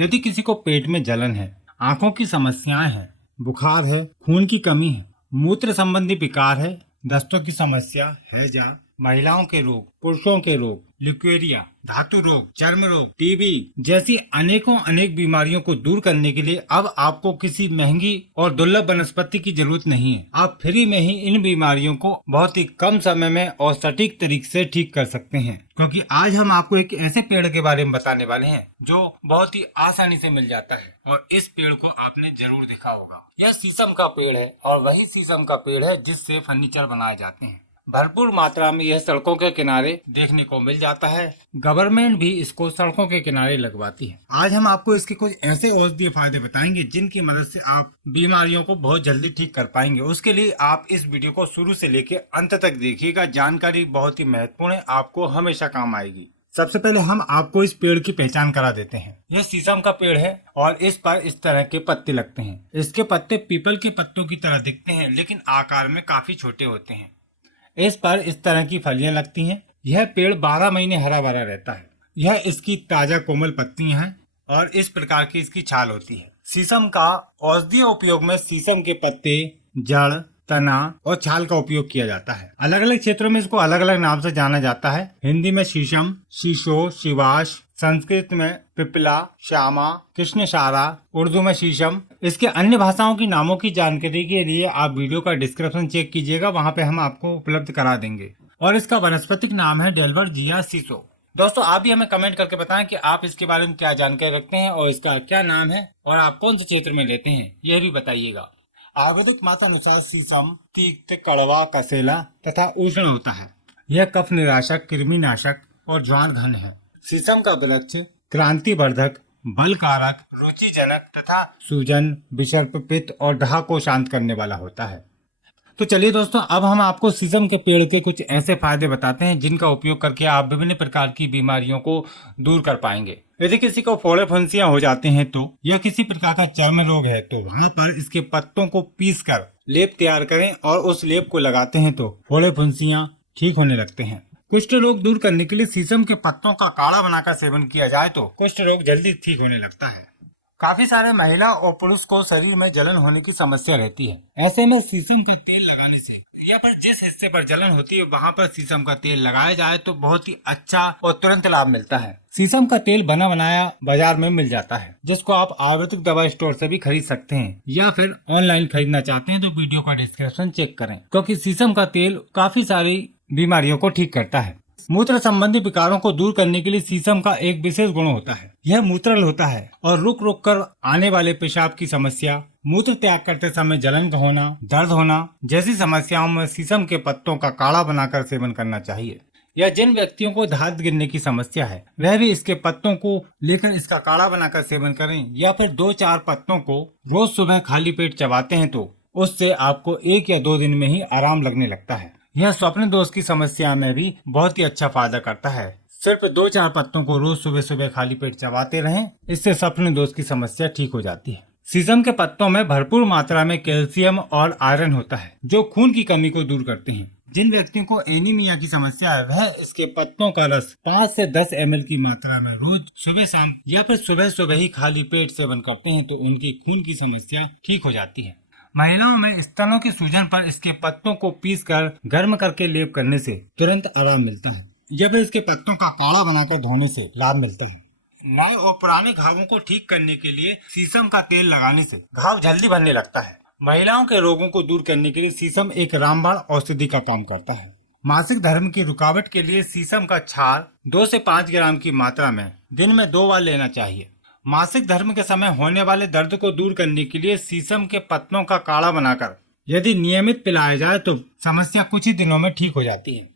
यदि किसी को पेट में जलन है, आंखों की समस्याएं हैं, बुखार है, खून की कमी है, मूत्र संबंधी विकार है, दस्तों की समस्या, हैजा, महिलाओं के रोग, पुरुषों के रोग, ल्यूकेरिया, धातु रोग, चर्म रोग, टीबी जैसी अनेक बीमारियों को दूर करने के लिए अब आपको किसी महंगी और दुर्लभ वनस्पति की जरूरत नहीं है। आप फ्री में ही इन बीमारियों को बहुत ही कम समय में और सटीक तरीके से ठीक कर सकते हैं, क्योंकि आज हम आपको एक ऐसे पेड़ के बारे में बताने वाले हैं जो बहुत ही आसानी से मिल जाता है और इस पेड़ को आपने जरूर देखा होगा। यह शीशम का पेड़ है और वही शीशम का पेड़ है जिससे फर्नीचर बनाए जाते हैं। भरपूर मात्रा में यह सड़कों के किनारे देखने को मिल जाता है। गवर्नमेंट भी इसको सड़कों के किनारे लगवाती है। आज हम आपको इसके कुछ ऐसे औषधीय फायदे बताएंगे जिनकी मदद से आप बीमारियों को बहुत जल्दी ठीक कर पाएंगे। उसके लिए आप इस वीडियो को शुरू से लेकर अंत तक देखिएगा। जानकारी बहुत ही महत्वपूर्ण है, आपको हमेशा काम आएगी। सबसे पहले हम आपको इस पेड़ की पहचान करा देते हैं। यह शीशम का पेड़ है और इस पर इस तरह के पत्ते लगते हैं। इसके पत्ते पीपल के पत्तों की तरह दिखते हैं, लेकिन आकार में काफी छोटे होते हैं। इस पर इस तरह की फलियां लगती हैं। यह पेड़ 12 महीने हरा भरा रहता है। यह इसकी ताजा कोमल पत्तियां हैं और इस प्रकार की इसकी छाल होती है। शीशम का औषधीय उपयोग में शीशम के पत्ते, जड़, तना और छाल का उपयोग किया जाता है। अलग अलग क्षेत्रों में इसको अलग अलग नाम से जाना जाता है। हिंदी में शीशम, शीशो, शिवाश, संस्कृत में पिपला, श्यामा, कृष्णसारा, उर्दू में शीशम। इसके अन्य भाषाओं की नामों की जानकारी के लिए आप वीडियो का डिस्क्रिप्शन चेक कीजिएगा, वहाँ पे हम आपको उपलब्ध करा देंगे। और इसका वनस्पतिक नाम है डेल्वरजिया सिसो। दोस्तों, आप भी हमें कमेंट करके बताएं कि आप इसके बारे में क्या जानकारी रखते हैं और इसका क्या नाम है और आप कौन से क्षेत्र में लेते हैं, यह भी बताइएगा। आयुर्वेदिक मतानुसार शीशम तीक्त, कड़वा, कसेला तथा उष्ण होता है। यह कफ निराशक, कृमिनाशक और ज्वार घन है। शीशम का वृक्ष क्रांति वर्धक, बल कारक, रुचिजनक तथा सूजन, विसर्प, पित्त और दाह को शांत करने वाला होता है। तो चलिए दोस्तों, अब हम आपको शीशम के पेड़ के कुछ ऐसे फायदे बताते हैं जिनका उपयोग करके आप विभिन्न प्रकार की बीमारियों को दूर कर पाएंगे। यदि किसी को फोड़े फुंसियां हो जाते हैं तो या किसी प्रकार का चर्म रोग है तो वहाँ पर इसके पत्तों को पीसकर लेप तैयार करें और उस लेप को लगाते हैं तो फोड़े फुंसियां ठीक होने लगते हैं। कुष्ठ रोग दूर करने के लिए शीशम के पत्तों का काढ़ा बनाकर सेवन किया जाए तो कुष्ठ रोग जल्दी ठीक होने लगता है। काफी सारे महिला और पुरुष को शरीर में जलन होने की समस्या रहती है। ऐसे में शीशम का तेल लगाने से या पर जिस हिस्से पर जलन होती है वहाँ पर शीशम का तेल लगाया जाए तो बहुत ही अच्छा और तुरंत लाभ मिलता है। शीशम का तेल बना बनाया बाजार में मिल जाता है, जिसको आप आयुर्वेदिक दवा स्टोर से भी खरीद सकते हैं या फिर ऑनलाइन खरीदना चाहते हैं तो वीडियो का डिस्क्रिप्शन चेक करें, क्योंकि शीशम का तेल काफी सारी बीमारियों को ठीक करता है। मूत्र संबंधी विकारों को दूर करने के लिए शीशम का एक विशेष गुण होता है। यह मूत्रल होता है और रुक रुक कर आने वाले पेशाब की समस्या, मूत्र त्याग करते समय जलन का होना, दर्द होना जैसी समस्याओं में शीशम के पत्तों का काढ़ा बनाकर सेवन करना चाहिए। या जिन व्यक्तियों को दांत गिरने की समस्या है वह भी इसके पत्तों को लेकर इसका काढ़ा बनाकर सेवन करें, या फिर 2-4 पत्तों को रोज सुबह खाली पेट चबाते हैं तो उससे आपको 1 या 2 दिन में ही आराम लगने लगता है। यह स्वप्न दोष की समस्या में भी बहुत ही अच्छा फायदा करता है। सिर्फ 2-4 पत्तों को रोज सुबह सुबह खाली पेट चबाते रहें, इससे स्वप्न दोष की समस्या ठीक हो जाती है। शीशम के पत्तों में भरपूर मात्रा में कैल्शियम और आयरन होता है जो खून की कमी को दूर करते हैं। जिन व्यक्तियों को एनीमिया की समस्या है वह इसके पत्तों का रस 5 से 10 ml की मात्रा में रोज सुबह शाम या फिर सुबह सुबह ही खाली पेट सेवन करते हैं तो उनकी खून की समस्या ठीक हो जाती है। महिलाओं में स्तनों की सूजन पर इसके पत्तों को पीसकर गर्म करके लेप करने से तुरंत आराम मिलता है। या फिर इसके पत्तों का काढ़ा बनाकर धोने से लाभ मिलता है। नए और पुराने घावों को ठीक करने के लिए शीशम का तेल लगाने से घाव जल्दी भरने लगता है। महिलाओं के रोगों को दूर करने के लिए शीशम एक रामबाण औषधि का काम करता है। मासिक धर्म की रुकावट के लिए शीशम का छाल 2 से 5 ग्राम की मात्रा में दिन में 2 बार लेना चाहिए। मासिक धर्म के समय होने वाले दर्द को दूर करने के लिए शीशम के पत्तों का काढ़ा बनाकर यदि नियमित पिलाया जाए तो समस्या कुछ ही दिनों में ठीक हो जाती है।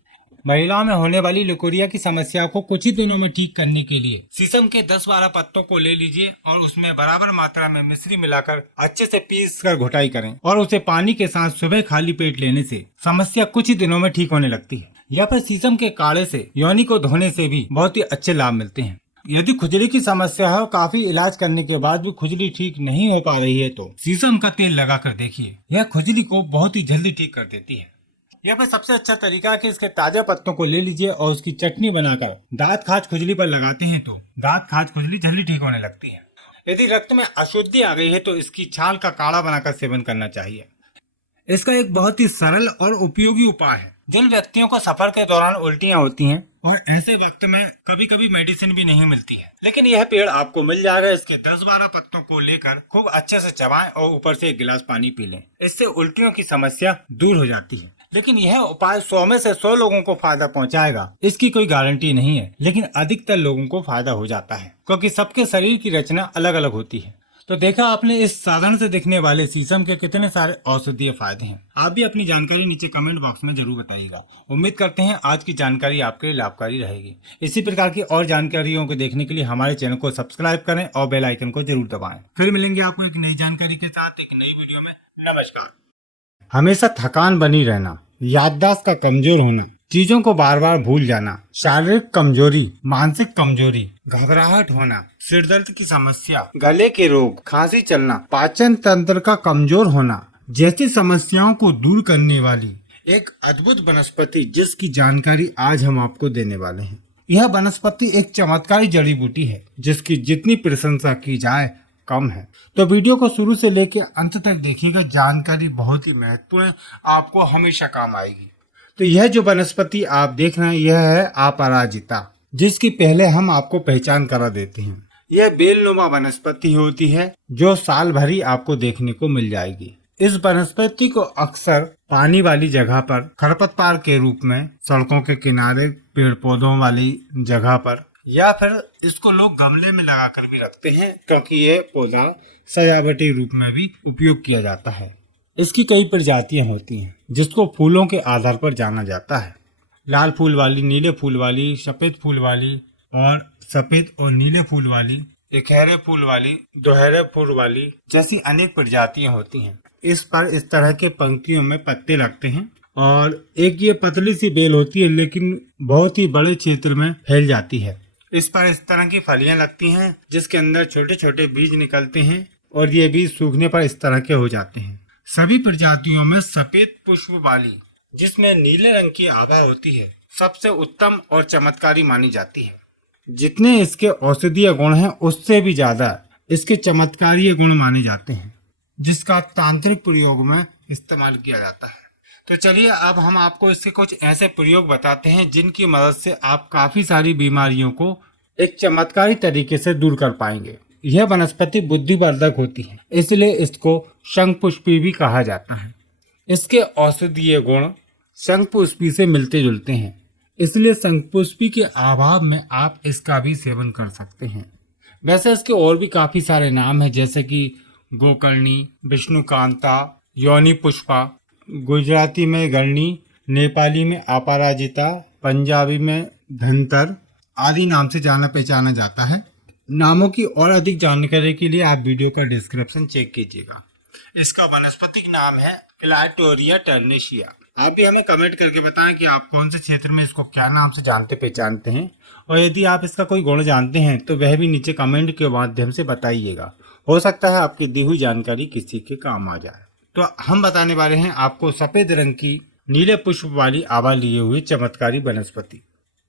महिलाओं में होने वाली ल्यूकेरिया की समस्या को कुछ ही दिनों में ठीक करने के लिए शीशम के 10-12 पत्तों को ले लीजिए और उसमें बराबर मात्रा में मिश्री मिलाकर अच्छे से पीस कर घुटाई करें और उसे पानी के साथ सुबह खाली पेट लेने से समस्या कुछ ही दिनों में ठीक होने लगती है। या फिर शीशम के काढ़े से योनि को धोने से भी बहुत ही अच्छे लाभ मिलते हैं। यदि खुजली की समस्या है और काफी इलाज करने के बाद भी खुजली ठीक नहीं हो पा रही है तो शीशम का तेल लगाकर देखिए, यह खुजली को बहुत ही जल्दी ठीक कर देती है। यह फिर सबसे अच्छा तरीका है कि इसके ताजा पत्तों को ले लीजिए और उसकी चटनी बनाकर दांत खाज खुजली पर लगाते हैं तो दांत खाज खुजली जल्दी ठीक होने लगती है। यदि रक्त में अशुद्धि आ गई है तो इसकी छाल का काढ़ा बनाकर सेवन करना चाहिए। इसका एक बहुत ही सरल और उपयोगी उपाय है। जिन व्यक्तियों को सफर के दौरान उल्टियां होती हैं और ऐसे वक्त में कभी कभी मेडिसिन भी नहीं मिलती है, लेकिन यह पेड़ आपको मिल जाएगा। इसके 10-12 पत्तों को लेकर खूब अच्छे से चबाएं और ऊपर से 1 गिलास पानी पी लें। इससे उल्टियों की समस्या दूर हो जाती है। लेकिन यह उपाय 100 में से 100 लोगों को फायदा पहुंचाएगा, इसकी कोई गारंटी नहीं है, लेकिन अधिकतर लोगों को फायदा हो जाता है, क्योंकि सबके शरीर की रचना अलग अलग होती है। तो देखा आपने इस साधारण से दिखने वाले शीशम के कितने सारे औषधीय फायदे हैं। आप भी अपनी जानकारी नीचे कमेंट बॉक्स में जरूर बताइएगा। उम्मीद करते हैं आज की जानकारी आपके लिए लाभकारी रहेगी। इसी प्रकार की और जानकारियों को देखने के लिए हमारे चैनल को सब्सक्राइब करें और बेल आइकन को जरूर दबाएं। फिर मिलेंगे आपको एक नई जानकारी के साथ एक नई वीडियो में। नमस्कार। हमेशा थकान बनी रहना, याददाश्त का कमजोर होना, चीजों को बार बार भूल जाना, शारीरिक कमजोरी, मानसिक कमजोरी, घबराहट होना, सिर दर्द की समस्या, गले के रोग, खांसी चलना, पाचन तंत्र का कमजोर होना जैसी समस्याओं को दूर करने वाली एक अद्भुत वनस्पति जिसकी जानकारी आज हम आपको देने वाले हैं। यह वनस्पति एक चमत्कारी जड़ी बूटी है जिसकी जितनी प्रशंसा की जाए कम है। तो वीडियो को शुरू से लेकर अंत तक देखिएगा, जानकारी बहुत ही महत्वपूर्ण है, आपको हमेशा काम आएगी। तो यह जो वनस्पति आप देख रहे हैं यह है अपराजिता, जिसकी पहले हम आपको पहचान करा देते हैं। यह बेलनुमा वनस्पति होती है जो साल भर ही आपको देखने को मिल जाएगी। इस वनस्पति को अक्सर पानी वाली जगह पर खरपतवार के रूप में, सड़कों के किनारे, पेड़ पौधों वाली जगह पर, या फिर इसको लोग गमले में लगाकर भी रखते हैं, क्योंकि ये पौधा सजावटी रूप में भी उपयोग किया जाता है। इसकी कई प्रजातियां होती हैं जिसको फूलों के आधार पर जाना जाता है। लाल फूल वाली, नीले फूल वाली, सफेद फूल वाली और सफेद और नीले फूल वाली, इकहरे फूल वाली, दोहरे फूल वाली जैसी अनेक प्रजातियां होती हैं। इस पर इस तरह के पंक्तियों में पत्ते लगते हैं और एक ये पतली सी बेल होती है लेकिन बहुत ही बड़े क्षेत्र में फैल जाती है। इस पर इस तरह की फलियां लगती हैं जिसके अंदर छोटे छोटे बीज निकलते हैं और ये बीज सूखने पर इस तरह के हो जाते हैं। सभी प्रजातियों में सफेद पुष्प वाली, जिसमें नीले रंग की आभा होती है, सबसे उत्तम और चमत्कारी मानी जाती है। जितने इसके औषधीय गुण हैं उससे भी ज्यादा इसके चमत्कारीय गुण माने जाते हैं, जिसका तांत्रिक प्रयोग में इस्तेमाल किया जाता है। तो चलिए अब हम आपको इसके कुछ ऐसे प्रयोग बताते हैं जिनकी मदद से आप काफी सारी बीमारियों को एक चमत्कारी तरीके से दूर कर पाएंगे। यह वनस्पति बुद्धिवर्धक होती है, इसलिए इसको शंखपुष्पी भी कहा जाता है। इसके औषधीय गुण शंखपुष्पी से मिलते जुलते हैं, इसलिए शंखपुष्पी के अभाव में आप इसका भी सेवन कर सकते हैं। वैसे इसके और भी काफी सारे नाम हैं, जैसे कि गोकर्णी, विष्णुकांता, योनि पुष्पा, गुजराती में गरनी, नेपाली में अपराजिता, पंजाबी में धनतर आदि नाम से जाना पहचाना जाता है। नामों की और अधिक जानकारी के लिए आप वीडियो का डिस्क्रिप्शन चेक कीजिएगा। इसका वनस्पतिक नाम है क्लाइटोरिया टर्नेशिया। आप भी हमें कमेंट करके बताएं कि आप कौन से क्षेत्र में इसको क्या नाम से जानते पहचानते हैं, और यदि आप इसका कोई गुण जानते हैं तो वह भी नीचे कमेंट के माध्यम से बताइएगा। हो सकता है आपकी दी हुई जानकारी किसी के काम आ जाए। तो हम बताने वाले हैं आपको सफेद रंग की नीले पुष्प वाली आभा लिए हुए चमत्कारी वनस्पति।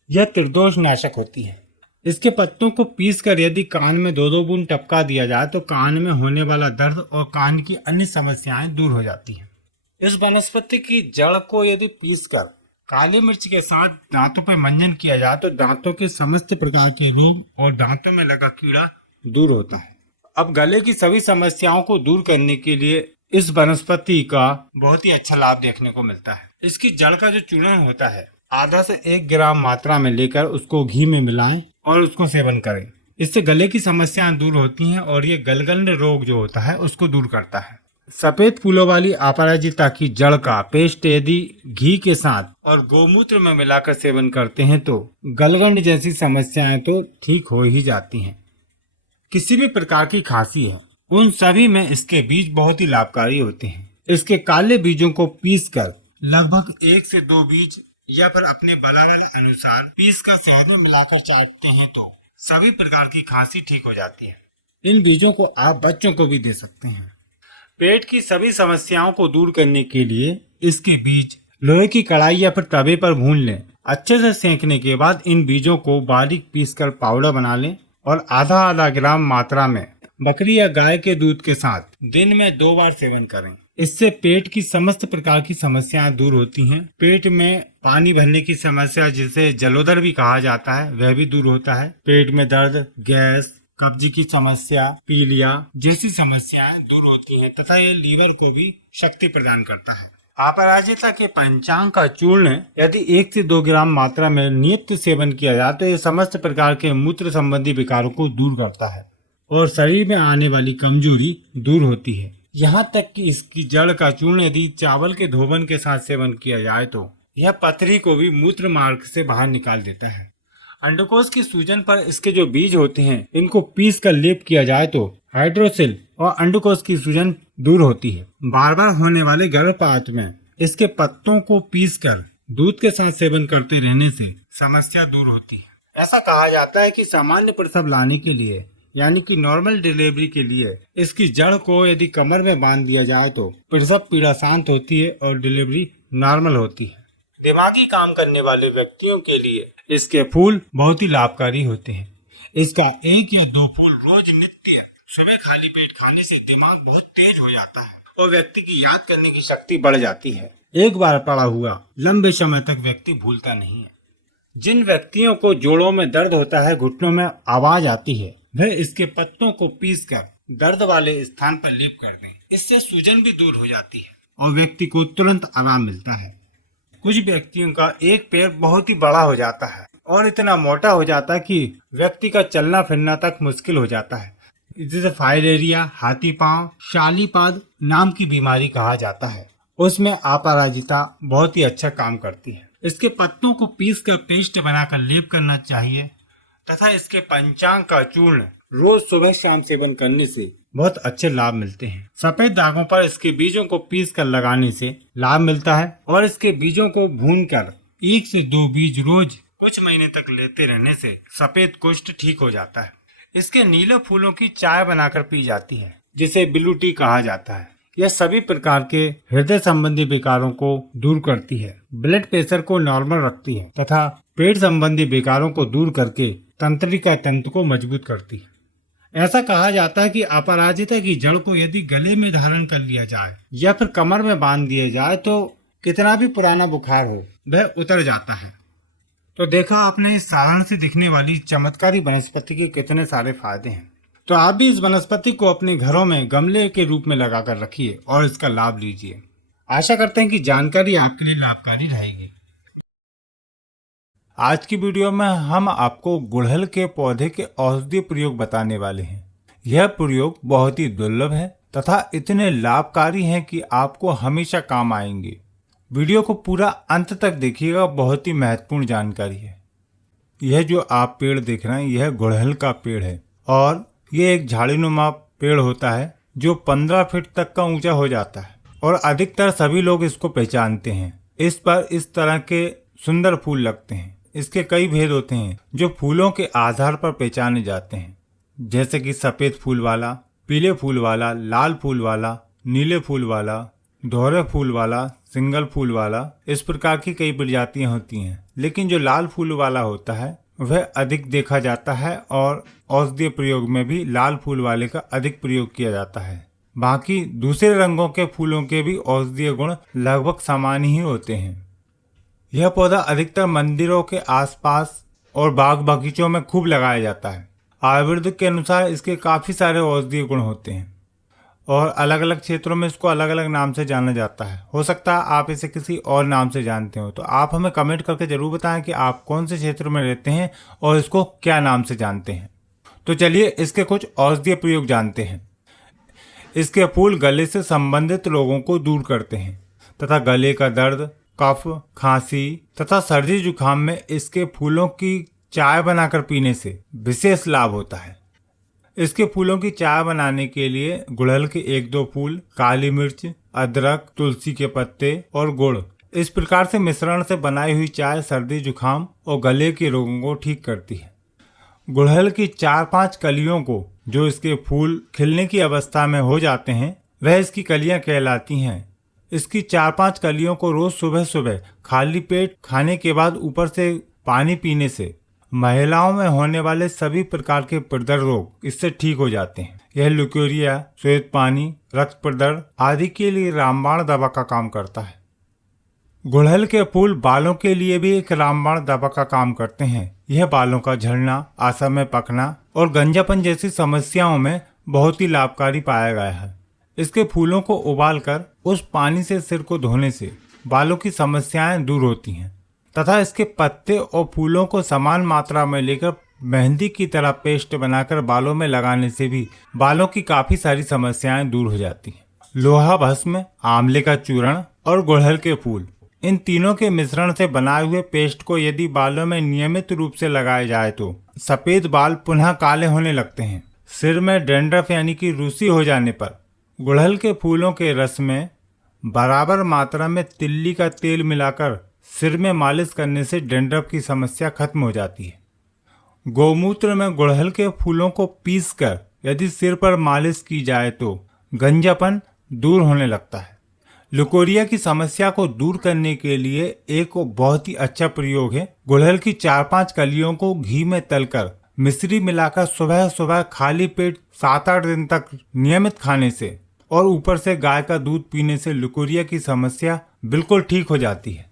यह त्रिदोष नाशक होती है। इसके पत्तों को पीसकर यदि कान में 2-2 बूंद टपका दिया जाए तो कान में होने वाला दर्द और कान की अन्य समस्याएं दूर हो जाती हैं। इस वनस्पति की जड़ को यदि पीसकर काली मिर्च के साथ दांतों पर मंजन किया जाए तो दांतों के समस्त प्रकार के रोग और दांतों में लगा कीड़ा दूर होता है। अब गले की सभी समस्याओं को दूर करने के लिए इस वनस्पति का बहुत ही अच्छा लाभ देखने को मिलता है। इसकी जड़ का जो चूर्ण होता है, आधा से 1 ग्राम मात्रा में लेकर उसको घी में मिलाएं और उसको सेवन करें। इससे गले की समस्याएं दूर होती हैं और ये गलगंड रोग जो होता है उसको दूर करता है। सफेद फूलों वाली अपराजिता की जड़ का पेस्ट यदि घी के साथ और गोमूत्र में मिलाकर सेवन करते हैं तो गलगंड जैसी समस्याएं तो ठीक हो ही जाती हैं। किसी भी प्रकार की खांसी है उन सभी में इसके बीज बहुत ही लाभकारी होते हैं। इसके काले बीजों को पीसकर लगभग 1 से 2 बीज या फिर अपने बलाने अनुसार पीसकर शहद में मिलाकर चाटते हैं तो सभी प्रकार की खांसी ठीक हो जाती है। इन बीजों को आप बच्चों को भी दे सकते हैं। पेट की सभी समस्याओं को दूर करने के लिए इसके बीज लोहे की कढ़ाई या फिर तवे पर भून लें। अच्छे से सेंकने के बाद इन बीजों को बारीक पीसकर पाउडर बना लें और आधा ग्राम मात्रा में बकरी या गाय के दूध के साथ दिन में 2 बार सेवन करें। इससे पेट की समस्त प्रकार की समस्याएं दूर होती हैं। पेट में पानी भरने की समस्या, जिसे जलोदर भी कहा जाता है, वह भी दूर होता है। पेट में दर्द, गैस, कब्ज की समस्या, पीलिया जैसी समस्याएं दूर होती हैं तथा ये लीवर को भी शक्ति प्रदान करता है। अपराजिता के पंचांग का चूर्ण यदि 1 से 2 ग्राम मात्रा में नियमित सेवन किया जाए तो ये समस्त प्रकार के मूत्र संबंधी विकारों को दूर करता है और शरीर में आने वाली कमजोरी दूर होती है। यहाँ तक कि इसकी जड़ का चूर्ण यदि चावल के धोवन के साथ सेवन किया जाए तो यह पथरी को भी मूत्र मार्ग से बाहर निकाल देता है। अंडकोश की सूजन पर इसके जो बीज होते हैं इनको पीस कर लेप किया जाए तो हाइड्रोसिल और अंडकोश की सूजन दूर होती है। बार बार होने वाले गर्भपात में इसके पत्तों को पीस कर दूध के साथ सेवन करते रहने से समस्या दूर होती है। ऐसा कहा जाता है कि सामान्य प्रसव लाने के लिए यानी कि नॉर्मल डिलीवरी के लिए इसकी जड़ को यदि कमर में बांध दिया जाए तो प्रसव पीड़ा शांत होती है और डिलीवरी नॉर्मल होती है। दिमागी काम करने वाले व्यक्तियों के लिए इसके फूल बहुत ही लाभकारी होते हैं। इसका 1 या 2 फूल रोज नित्य सुबह खाली पेट खाने से दिमाग बहुत तेज हो जाता है और व्यक्ति की याद करने की शक्ति बढ़ जाती है। एक बार पढ़ा हुआ लंबे समय तक व्यक्ति भूलता नहीं है। जिन व्यक्तियों को जोड़ों में दर्द होता है, घुटनों में आवाज आती है, वह इसके पत्तों को पीसकर दर्द वाले स्थान पर लेप कर दें। इससे सूजन भी दूर हो जाती है और व्यक्ति को तुरंत आराम मिलता है। कुछ व्यक्तियों का एक पैर बहुत ही बड़ा हो जाता है और इतना मोटा हो जाता है कि व्यक्ति का चलना फिरना तक मुश्किल हो जाता है, जिसे फाइलेरिया, हाथी पांव, शालीपाद नाम की बीमारी कहा जाता है। उसमें अपराजिता बहुत ही अच्छा काम करती है। इसके पत्तों को पीसकर पेस्ट बनाकर लेप करना चाहिए तथा इसके पंचांग का चूर्ण रोज सुबह शाम सेवन करने से बहुत अच्छे लाभ मिलते हैं। सफेद दागों पर इसके बीजों को पीस कर लगाने से लाभ मिलता है और इसके बीजों को भूनकर 1 से 2 बीज रोज कुछ महीने तक लेते रहने से सफेद कुष्ठ ठीक हो जाता है। इसके नीले फूलों की चाय बनाकर पी जाती है, जिसे ब्लू टी कहा जाता है। यह सभी प्रकार के हृदय संबंधी विकारों को दूर करती है, ब्लड प्रेशर को नॉर्मल रखती है तथा पेट संबंधी विकारों को दूर करके तंत्रिका तंत्र को मजबूत करती है। ऐसा कहा जाता है कि अपराजिता की जड़ को यदि गले में धारण कर लिया जाए या फिर कमर में बांध दिया जाए तो कितना भी पुराना बुखार हो वह उतर जाता है। तो देखा आपने इस साधारण सी दिखने वाली चमत्कारी वनस्पति के कितने सारे फायदे हैं। तो आप भी इस वनस्पति को अपने घरों में गमले के रूप में लगाकर रखिए और इसका लाभ लीजिए। आशा करते हैं कि जानकारी आपके लिए लाभकारी रहेगी। आज की वीडियो में हम आपको गुड़हल के पौधे के औषधीय प्रयोग बताने वाले हैं। यह प्रयोग बहुत ही दुर्लभ है तथा इतने लाभकारी हैं कि आपको हमेशा काम आएंगे। वीडियो को पूरा अंत तक देखिएगा, बहुत ही महत्वपूर्ण जानकारी है। यह जो आप पेड़ देख रहे हैं यह गुड़हल का पेड़ है और ये एक झाड़ीनुमा पेड़ होता है जो 15 फीट तक का ऊंचा हो जाता है और अधिकतर सभी लोग इसको पहचानते हैं। इस पर इस तरह के सुंदर फूल लगते हैं। इसके कई भेद होते हैं जो फूलों के आधार पर पहचाने जाते हैं, जैसे कि सफेद फूल वाला, पीले फूल वाला, लाल फूल वाला, नीले फूल वाला, दोहरे फूल वाला, सिंगल फूल वाला। इस प्रकार की कई प्रजातियां होती हैं, लेकिन जो लाल फूल वाला होता है वह अधिक देखा जाता है और औषधीय प्रयोग में भी लाल फूल वाले का अधिक प्रयोग किया जाता है। बाकी दूसरे रंगों के फूलों के भी औषधीय गुण लगभग समान ही होते हैं। यह पौधा अधिकतर मंदिरों के आसपास और बाग बगीचों में खूब लगाया जाता है। आयुर्वेद के अनुसार इसके काफी सारे औषधीय गुण होते हैं और अलग अलग क्षेत्रों में इसको अलग अलग नाम से जाना जाता है। हो सकता है आप इसे किसी और नाम से जानते हो, तो आप हमें कमेंट करके जरूर बताएं कि आप कौन से क्षेत्र में रहते हैं और इसको क्या नाम से जानते हैं। तो चलिए इसके कुछ औषधीय प्रयोग जानते हैं। इसके फूल गले से संबंधित रोगों को दूर करते हैं तथा गले का दर्द, कफ, खांसी तथा सर्दी जुकाम में इसके फूलों की चाय बनाकर पीने से विशेष लाभ होता है। इसके फूलों की चाय बनाने के लिए गुड़हल के 1-2 फूल, काली मिर्च, अदरक, तुलसी के पत्ते और गुड़, इस प्रकार से मिश्रण से बनाई हुई चाय सर्दी जुकाम और गले के रोगों को ठीक करती है। गुड़हल की 4-5 कलियों को, जो इसके फूल खिलने की अवस्था में हो जाते हैं, वह इसकी कलियां कहलाती हैं। इसकी 4-5 कलियों को रोज सुबह सुबह खाली पेट खाने के बाद ऊपर से पानी पीने से महिलाओं में होने वाले सभी प्रकार के प्रदर रोग इससे ठीक हो जाते हैं। यह ल्यूकेरिया, श्वेत पानी, रक्त प्रदर्द आदि के लिए रामबाण दवा का काम करता है। गुड़हल के फूल बालों के लिए भी एक रामबाण दवा का काम करते हैं। यह बालों का झड़ना, असमय पकना और गंजापन जैसी समस्याओं में बहुत ही लाभकारी पाया गया है। इसके फूलों को उबालकर उस पानी से सिर को धोने से बालों की समस्याएं दूर होती हैं तथा इसके पत्ते और फूलों को समान मात्रा में लेकर मेहंदी की तरह पेस्ट बनाकर बालों में लगाने से भी बालों की काफी सारी समस्याएं दूर हो जाती हैं। लोहा भस्म, आंवले का चूर्ण और गुड़हल के फूल, इन तीनों के मिश्रण से बनाए हुए पेस्ट को यदि बालों में नियमित रूप से लगाया जाए तो सफेद बाल पुनः काले होने लगते हैं। सिर में डैंड्रफ यानी कि रूसी हो जाने पर गुड़हल के फूलों के रस में बराबर मात्रा में तिल्ली का तेल मिलाकर सिर में मालिश करने से डैंड्रफ की समस्या खत्म हो जाती है। गौमूत्र में गुड़हल के फूलों को पीसकर यदि सिर पर मालिश की जाए तो गंजापन दूर होने लगता है। लुकोरिया की समस्या को दूर करने के लिए एक बहुत ही अच्छा प्रयोग है। गुड़हल की 4-5 कलियों को घी में तलकर मिश्री मिलाकर सुबह सुबह खाली पेट 7-8 दिन तक नियमित खाने से और ऊपर से गाय का दूध पीने से लुकोरिया की समस्या बिल्कुल ठीक हो जाती है।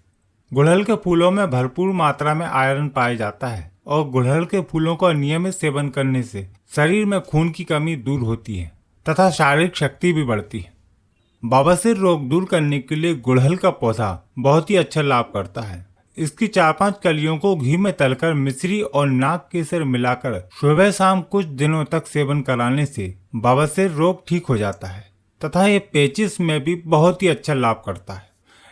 गुड़हल के फूलों में भरपूर मात्रा में आयरन पाया जाता है और गुड़हल के फूलों का नियमित सेवन करने से शरीर में खून की कमी दूर होती है तथा शारीरिक शक्ति भी बढ़ती है। बवासीर रोग दूर करने के लिए गुड़हल का पौधा बहुत ही अच्छा लाभ करता है। इसकी 4-5 कलियों को घी में तलकर मिश्री और नाक केसर मिलाकर सुबह शाम कुछ दिनों तक सेवन कराने से बवासीर रोग ठीक हो जाता है तथा ये पेचिस में भी बहुत ही अच्छा लाभ करता है।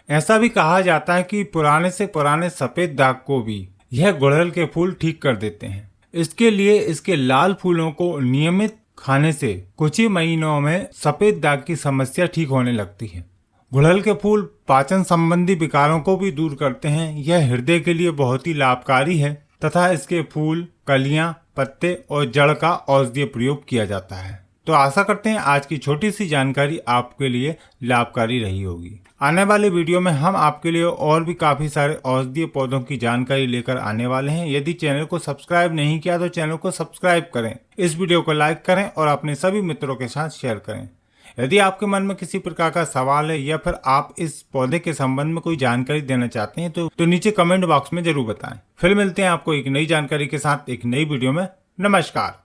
ऐसा भी कहा जाता है कि पुराने से पुराने सफेद दाग को भी यह गुड़हल के फूल ठीक कर देते हैं। इसके लिए इसके लाल फूलों को नियमित खाने से कुछ ही महीनों में सफेद दाग की समस्या ठीक होने लगती है। गुड़हल के फूल पाचन संबंधी विकारों को भी दूर करते हैं। यह हृदय के लिए बहुत ही लाभकारी है तथा इसके फूल, कलियां, पत्ते और जड़ का औषधीय प्रयोग किया जाता है। तो आशा करते हैं आज की छोटी सी जानकारी आपके लिए लाभकारी रही होगी। आने वाले वीडियो में हम आपके लिए और भी काफी सारे औषधीय पौधों की जानकारी लेकर आने वाले हैं। यदि चैनल को सब्सक्राइब नहीं किया तो चैनल को सब्सक्राइब करें, इस वीडियो को लाइक करें और अपने सभी मित्रों के साथ शेयर करें। यदि आपके मन में किसी प्रकार का सवाल है या फिर आप इस पौधे के संबंध में कोई जानकारी देना चाहते हैं तो नीचे कमेंट बॉक्स में जरूर बताएं। फिर मिलते हैं आपको एक नई जानकारी के साथ एक नई वीडियो में। नमस्कार।